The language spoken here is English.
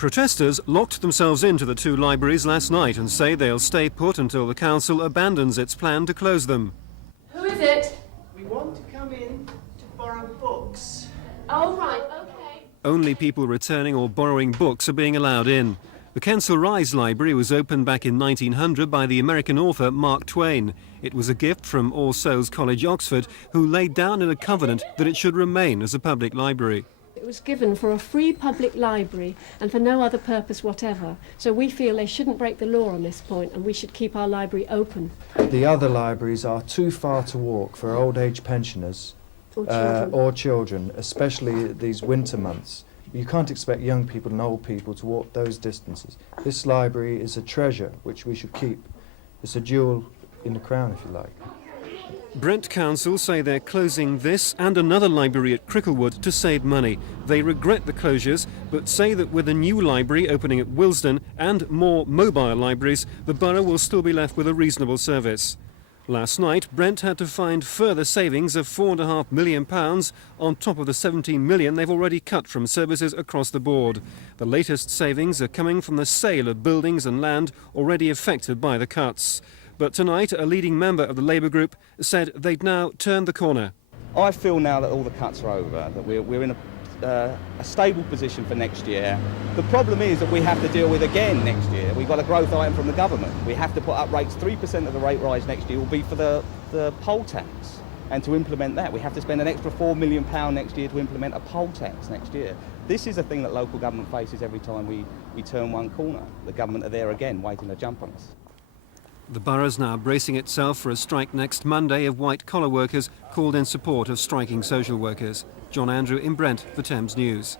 Protesters locked themselves into the two libraries last night and say they'll stay put until the council abandons its plan to close them. Who is it? We want to come in to borrow books. Oh, right, okay. Only people returning or borrowing books are being allowed in. The Kensal Rise Library was opened back in 1900 by the American author Mark Twain. It was a gift from All Souls College, Oxford, who laid down in a covenant that it should remain as a public library. It was given for a free public library and for no other purpose whatever. So we feel they shouldn't break the law on this point and we should keep our library open. The other libraries are too far to walk for old age pensioners or children, especially these winter months. You can't expect young people and old people to walk those distances. This library is a treasure which we should keep. It's a jewel in the crown, if you like. Brent Council say they're closing this and another library at Cricklewood to save money. They regret the closures, but say that with a new library opening at Willesden and more mobile libraries, the borough will still be left with a reasonable service. Last night, Brent had to find further savings of £4.5 million on top of the £17 million they've already cut from services across the board. The latest savings are coming from the sale of buildings and land already affected by the cuts. But tonight, a leading member of the Labour group said they'd now turned the corner. I feel now that all the cuts are over, that we're in a stable position for next year. The problem is that we have to deal with again next year. We've got a growth item from the government. We have to put up rates. 3% of the rate rise next year will be for the poll tax. And to implement that, we have to spend an extra £4 million next year to implement a poll tax next year. This is a thing that local government faces every time we turn one corner. The government are there again, waiting to jump on us. The borough's now bracing itself for a strike next Monday of white-collar workers called in support of striking social workers. John Andrew in Brent for Thames News.